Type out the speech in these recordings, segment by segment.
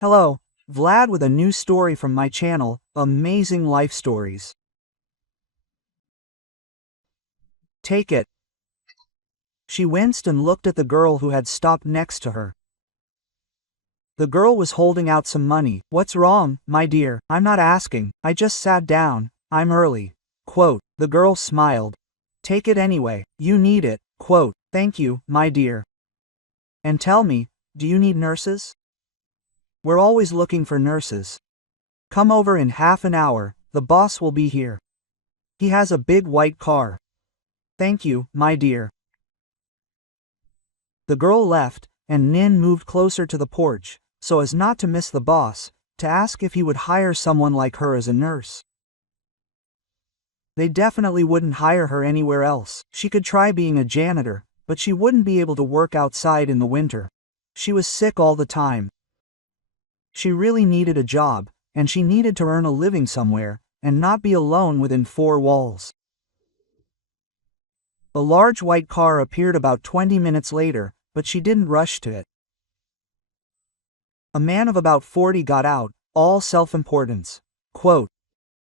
Hello, Vlad with a new story from my channel, Amazing Life Stories. Take it. She winced and looked at the girl who had stopped next to her. The girl was holding out some money. What's wrong, my dear? I'm not asking, I just sat down, I'm early. Quote, the girl smiled. Take it anyway, you need it. Quote, thank you, my dear. And tell me, do you need nurses? We're always looking for nurses. Come over in half an hour, the boss will be here. He has a big white car. Thank you, my dear. The girl left, and Nin moved closer to the porch, so as not to miss the boss, to ask if he would hire someone like her as a nurse. They definitely wouldn't hire her anywhere else. She could try being a janitor, but she wouldn't be able to work outside in the winter. She was sick all the time. She really needed a job, and she needed to earn a living somewhere, and not be alone within four walls. A large white car appeared about 20 minutes later, but she didn't rush to it. A man of about 40 got out, all self-importance. Quote,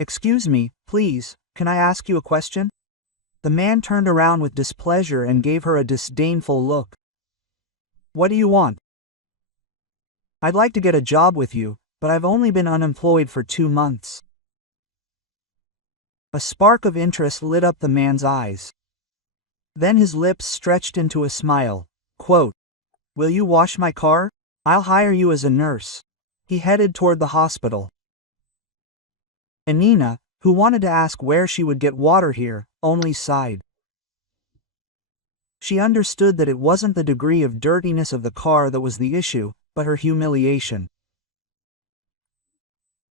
excuse me, please, can I ask you a question? The man turned around with displeasure and gave her a disdainful look. What do you want? I'd like to get a job with you, but I've only been unemployed for 2 months. A spark of interest lit up the man's eyes. Then his lips stretched into a smile. Quote, will you wash my car? I'll hire you as a nurse. He headed toward the hospital. Anina, who wanted to ask where she would get water here, only sighed. She understood that it wasn't the degree of dirtiness of the car that was the issue, but her humiliation.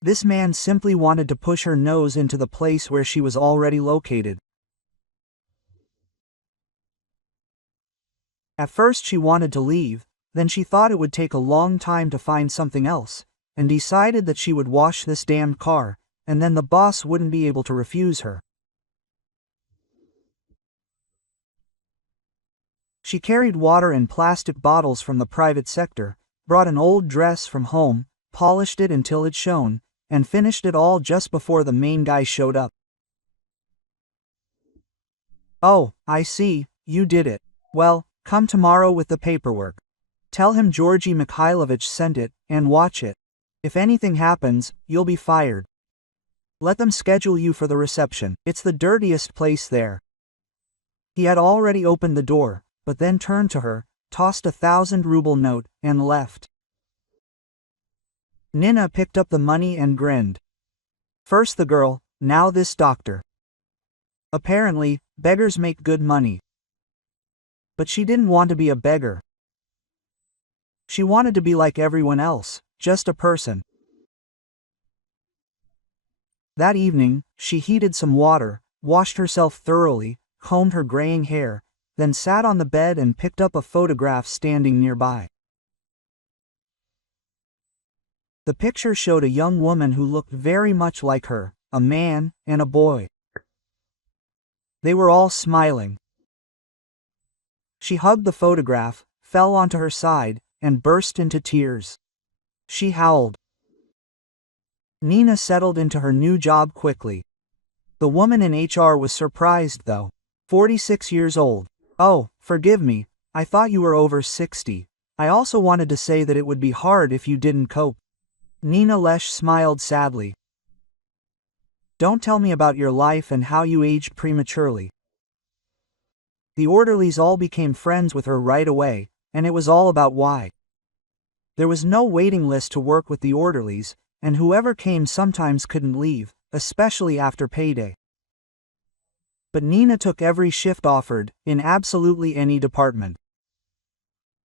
This man simply wanted to push her nose into the place where she was already located. At first she wanted to leave, then she thought it would take a long time to find something else, and decided that she would wash this damned car, and then the boss wouldn't be able to refuse her. She carried water in plastic bottles from the private sector, brought an old dress from home, polished it until it shone, and finished it all just before the main guy showed up. Oh, I see, you did it. Well, come tomorrow with the paperwork. Tell him Georgy Mikhailovich sent it, and watch it. If anything happens, you'll be fired. Let them schedule you for the reception. It's the dirtiest place there. He had already opened the door, but then turned to her, tossed a 1,000-ruble note, and left. Nina picked up the money and grinned. First the girl, now this doctor. Apparently, beggars make good money. But she didn't want to be a beggar. She wanted to be like everyone else, just a person. That evening, she heated some water, washed herself thoroughly, combed her graying hair, then sat on the bed and picked up a photograph standing nearby. The picture showed a young woman who looked very much like her, a man and a boy. They were all smiling. She hugged the photograph, fell onto her side, and burst into tears. She howled. Nina settled into her new job quickly. The woman in HR was surprised though. 46 years old. Oh, forgive me, I thought you were over 60. I also wanted to say that it would be hard if you didn't cope. Nina Lesh smiled sadly. Don't tell me about your life and how you aged prematurely. The orderlies all became friends with her right away, and it was all about why. There was no waiting list to work with the orderlies, and whoever came sometimes couldn't leave, especially after payday. But Nina took every shift offered, in absolutely any department.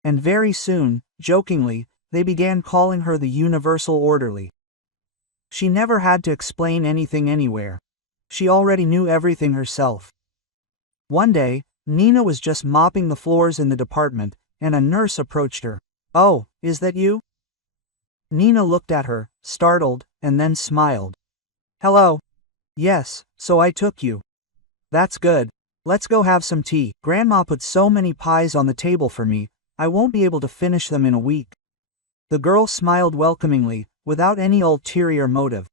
And very soon, jokingly, they began calling her the universal orderly. She never had to explain anything anywhere. She already knew everything herself. One day, Nina was just mopping the floors in the department, and a nurse approached her. Oh, is that you? Nina looked at her, startled, and then smiled. Hello. Yes, so I took you. That's good. Let's go have some tea. Grandma put so many pies on the table for me, I won't be able to finish them in a week. The girl smiled welcomingly, without any ulterior motive.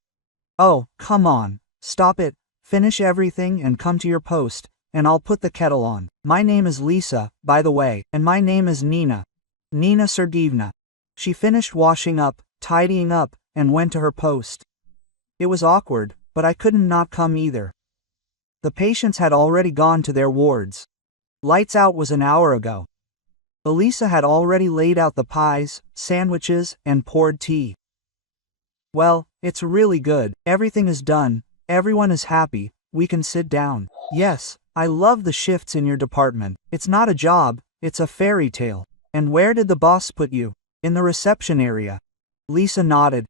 "Oh, come on, stop it, finish everything and come to your post, and I'll put the kettle on. My name is Lisa, by the way, and my name is Nina. Nina Sergeyevna." She finished washing up, tidying up, and went to her post. It was awkward, but I couldn't not come either. The patients had already gone to their wards. Lights out was an hour ago. Elisa had already laid out the pies, sandwiches, and poured tea. "Well, it's really good, everything is done, everyone is happy, we can sit down." "Yes, I love the shifts in your department. It's not a job, it's a fairy tale." "And where did the boss put you?" "In the reception area." Lisa nodded.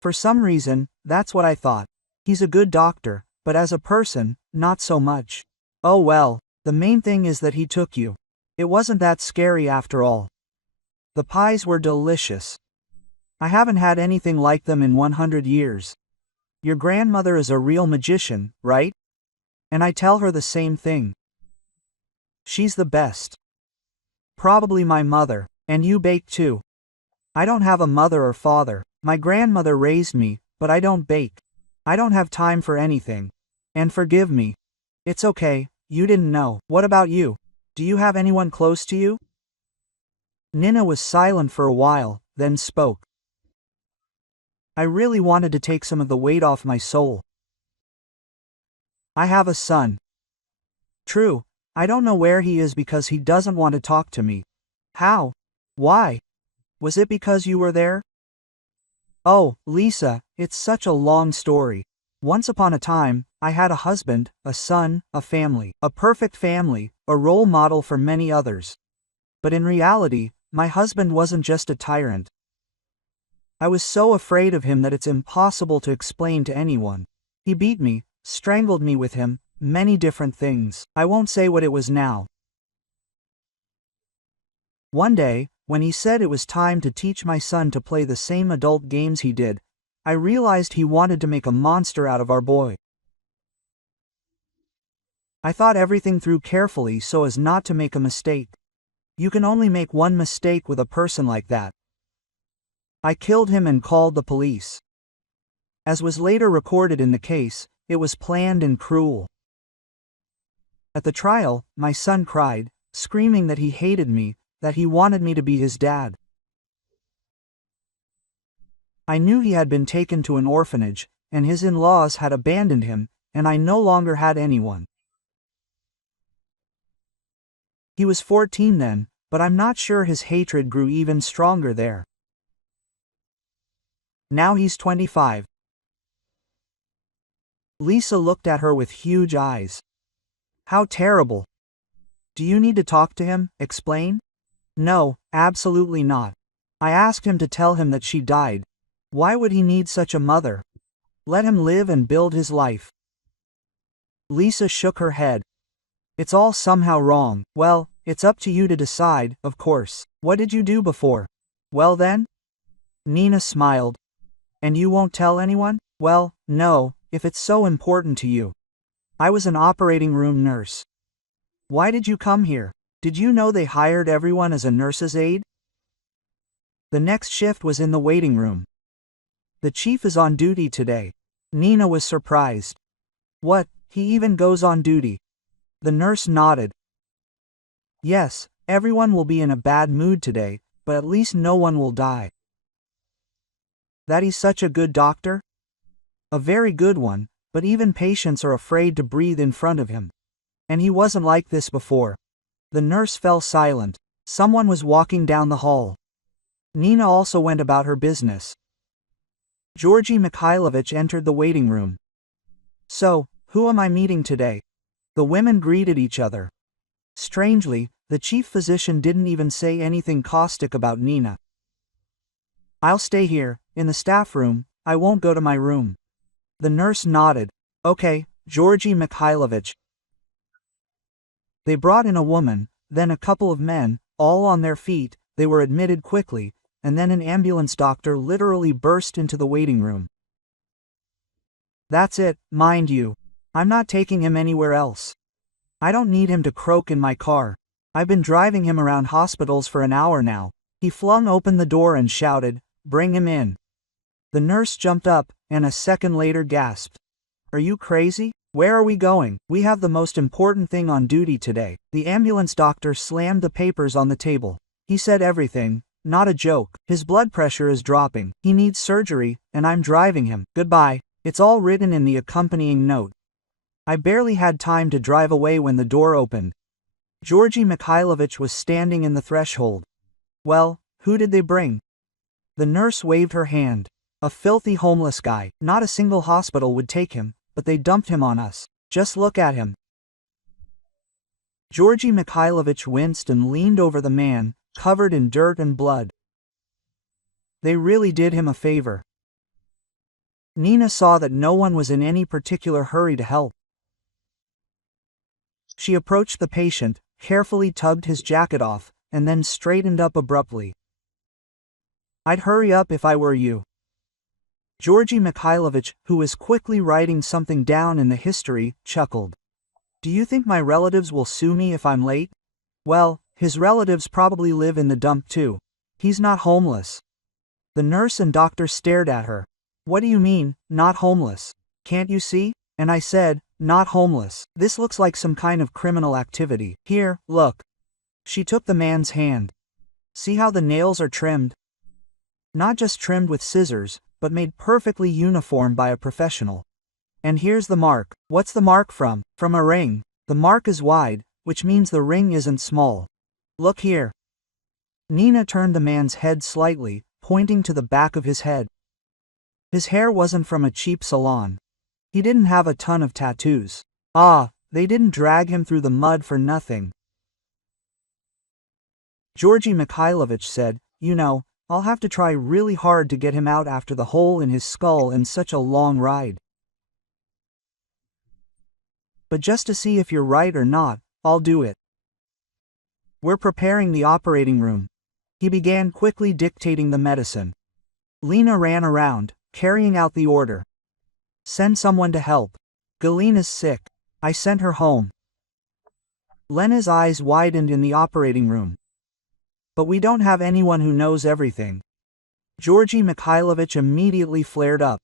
"For some reason, that's what I thought. He's a good doctor, but as a person, not so much." "Oh well, the main thing is that he took you. It wasn't that scary after all." The pies were delicious. I haven't had anything like them in 100 years. "Your grandmother is a real magician, right?" And I tell her the same thing. "She's the best." "Probably my mother. And you bake too." "I don't have a mother or father. My grandmother raised me, but I don't bake. I don't have time for anything. And forgive me. It's okay, you didn't know." "What about you? Do you have anyone close to you?" Nina was silent for a while, then spoke. "I really wanted to take some of the weight off my soul. I have a son. True, I don't know where he is because he doesn't want to talk to me." "How? Why? Was it because you were there?" "Oh, Lisa, it's such a long story. Once upon a time, I had a husband, a son, a family, a perfect family, a role model for many others. But in reality, my husband wasn't just a tyrant. I was so afraid of him that it's impossible to explain to anyone. He beat me, strangled me with him, many different things. I won't say what it was now. One day, when he said it was time to teach my son to play the same adult games he did, I realized he wanted to make a monster out of our boy. I thought everything through carefully so as not to make a mistake. You can only make one mistake with a person like that. I killed him and called the police. As was later recorded in the case, it was planned and cruel. At the trial, my son cried, screaming that he hated me, that he wanted me to be his dad. I knew he had been taken to an orphanage, and his in-laws had abandoned him, and I no longer had anyone. He was 14 then, but I'm not sure his hatred grew even stronger there. Now he's 25. Lisa looked at her with huge eyes. How terrible. Do you need to talk to him, explain? No, absolutely not. I asked him to tell him that she died. Why would he need such a mother? Let him live and build his life. Lisa shook her head. It's all somehow wrong. Well, it's up to you to decide, of course. What did you do before? Well then? Nina smiled. And you won't tell anyone? Well, no, if it's so important to you. I was an operating room nurse. Why did you come here? Did you know they hired everyone as a nurse's aide? The next shift was in the waiting room. The chief is on duty today. Nina was surprised. What, he even goes on duty? The nurse nodded. Yes, everyone will be in a bad mood today, but at least no one will die. That he's such a good doctor? A very good one, but even patients are afraid to breathe in front of him. And he wasn't like this before. The nurse fell silent. Someone was walking down the hall. Nina also went about her business. Georgy Mikhailovich entered the waiting room. So, who am I meeting today? The women greeted each other. Strangely, the chief physician didn't even say anything caustic about Nina. I'll stay here, in the staff room, I won't go to my room. The nurse nodded. Okay, Georgy Mikhailovich. They brought in a woman, then a couple of men, all on their feet. They were admitted quickly, and then an ambulance doctor literally burst into the waiting room. That's it, mind you. I'm not taking him anywhere else. I don't need him to croak in my car. I've been driving him around hospitals for an hour now. He flung open the door and shouted, "Bring him in." The nurse jumped up, and a second later gasped, "Are you crazy? Where are we going? We have the most important thing on duty today." The ambulance doctor slammed the papers on the table. He said everything, not a joke. His blood pressure is dropping. He needs surgery, and I'm driving him. Goodbye. It's all written in the accompanying note. I barely had time to drive away when the door opened. Georgy Mikhailovich was standing in the threshold. Well, who did they bring? The nurse waved her hand. A filthy homeless guy. Not a single hospital would take him, but they dumped him on us. Just look at him. Georgy Mikhailovich winced and leaned over the man, covered in dirt and blood. They really did him a favor. Nina saw that no one was in any particular hurry to help. She approached the patient, carefully tugged his jacket off, and then straightened up abruptly. "I'd hurry up if I were you." Georgy Mikhailovich, who was quickly writing something down in the history, chuckled. "Do you think my relatives will sue me if I'm late?" "Well, his relatives probably live in the dump too. He's not homeless." The nurse and doctor stared at her. "What do you mean, not homeless? Can't you see?" And I said, "Not homeless. This looks like some kind of criminal activity. Here, look." She took the man's hand. "See how the nails are trimmed? Not just trimmed with scissors, but made perfectly uniform by a professional. And here's the mark. What's the mark from? From a ring. The mark is wide, which means the ring isn't small. Look here." Nina turned the man's head slightly, pointing to the back of his head. His hair wasn't from a cheap salon. He didn't have a ton of tattoos. Ah, they didn't drag him through the mud for nothing. Georgy Mikhailovich said, "You know, I'll have to try really hard to get him out after the hole in his skull and such a long ride. But just to see if you're right or not, I'll do it. We're preparing the operating room." He began quickly dictating the medicine. Lena ran around, carrying out the order. "Send someone to help. Galena's sick." I sent her home. Lena's eyes widened in the operating room. "But we don't have anyone who knows everything." Georgy Mikhailovich immediately flared up.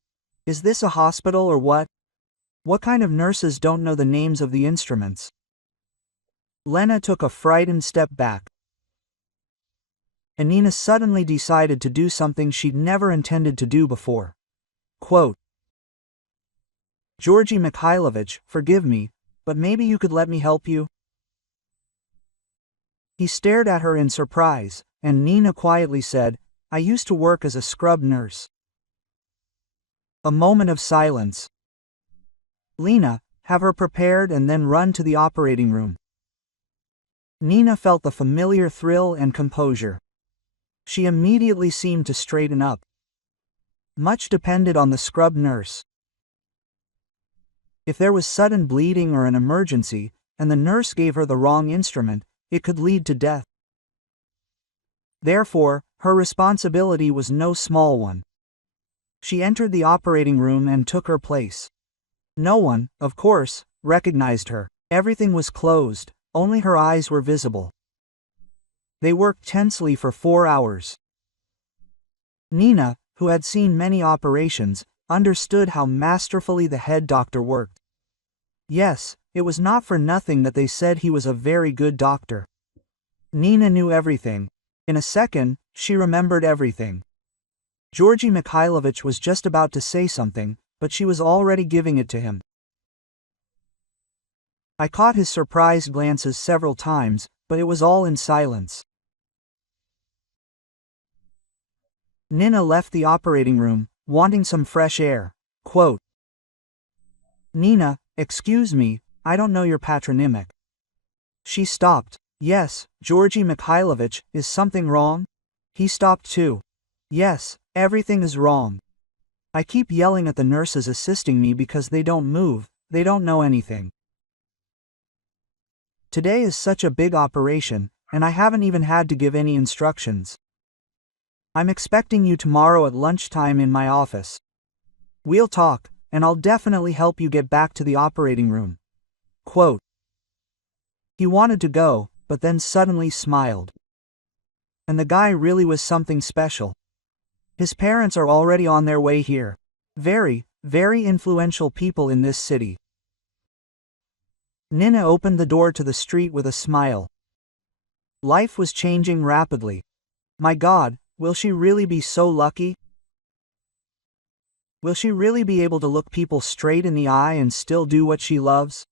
"Is this a hospital or what? What kind of nurses don't know the names of the instruments?" Lena took a frightened step back. And Nina suddenly decided to do something she'd never intended to do before. Quote, "Georgy Mikhailovich, forgive me, but maybe you could let me help you?" He stared at her in surprise, and Nina quietly said, "I used to work as a scrub nurse." A moment of silence. "Lena, have her prepared and then run to the operating room." Nina felt the familiar thrill and composure. She immediately seemed to straighten up. Much depended on the scrub nurse. If there was sudden bleeding or an emergency, and the nurse gave her the wrong instrument, it could lead to death. Therefore, her responsibility was no small one. She entered the operating room and took her place. No one, of course, recognized her. Everything was closed, only her eyes were visible. They worked tensely for 4 hours. Nina, who had seen many operations, understood how masterfully the head doctor worked. Yes, it was not for nothing that they said he was a very good doctor. Nina knew everything. In a second, she remembered everything. Georgy Mikhailovich was just about to say something, but she was already giving it to him. I caught his surprised glances several times, but it was all in silence. Nina left the operating room, wanting some fresh air. Quote, "Nina, excuse me, I don't know your patronymic." She stopped. "Yes, Georgy Mikhailovich, is something wrong?" He stopped too. "Yes, everything is wrong. I keep yelling at the nurses assisting me because they don't move, they don't know anything. Today is such a big operation, and I haven't even had to give any instructions. I'm expecting you tomorrow at lunchtime in my office. We'll talk, and I'll definitely help you get back to the operating room." Quote. He wanted to go, but then suddenly smiled. And the guy really was something special. His parents are already on their way here. Very, very influential people in this city. Nina opened the door to the street with a smile. Life was changing rapidly. My God, will she really be so lucky? Will she really be able to look people straight in the eye and still do what she loves?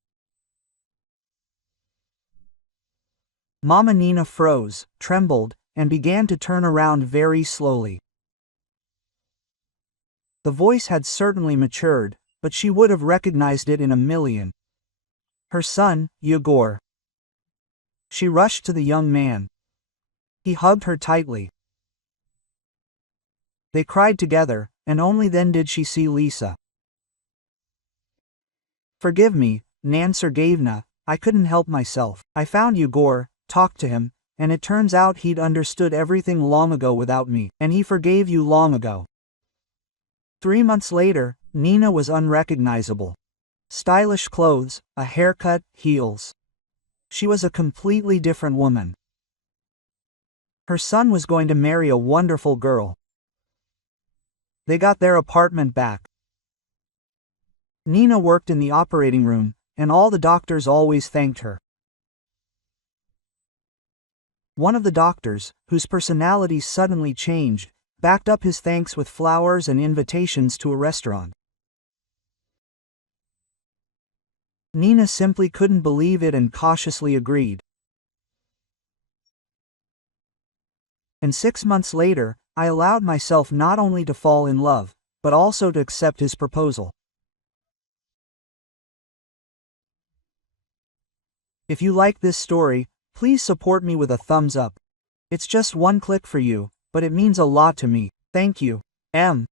Mama Nina froze, trembled, and began to turn around very slowly. The voice had certainly matured, but she would have recognized it in a million. Her son, Yegor. She rushed to the young man. He hugged her tightly. They cried together, and only then did she see Lisa. Forgive me, Nan Sergeyevna, I couldn't help myself. I found Yegor, talked to him, and it turns out he'd understood everything long ago without me, and he forgave you long ago. 3 months later, Nina was unrecognizable. Stylish clothes, a haircut, heels. She was a completely different woman. Her son was going to marry a wonderful girl. They got their apartment back. Nina worked in the operating room, and all the doctors always thanked her. One of the doctors, whose personality suddenly changed, backed up his thanks with flowers and invitations to a restaurant. Nina simply couldn't believe it and cautiously agreed. And 6 months later, I allowed myself not only to fall in love, but also to accept his proposal. If you like this story, please support me with a thumbs up. It's just one click for you, but it means a lot to me. Thank you. M.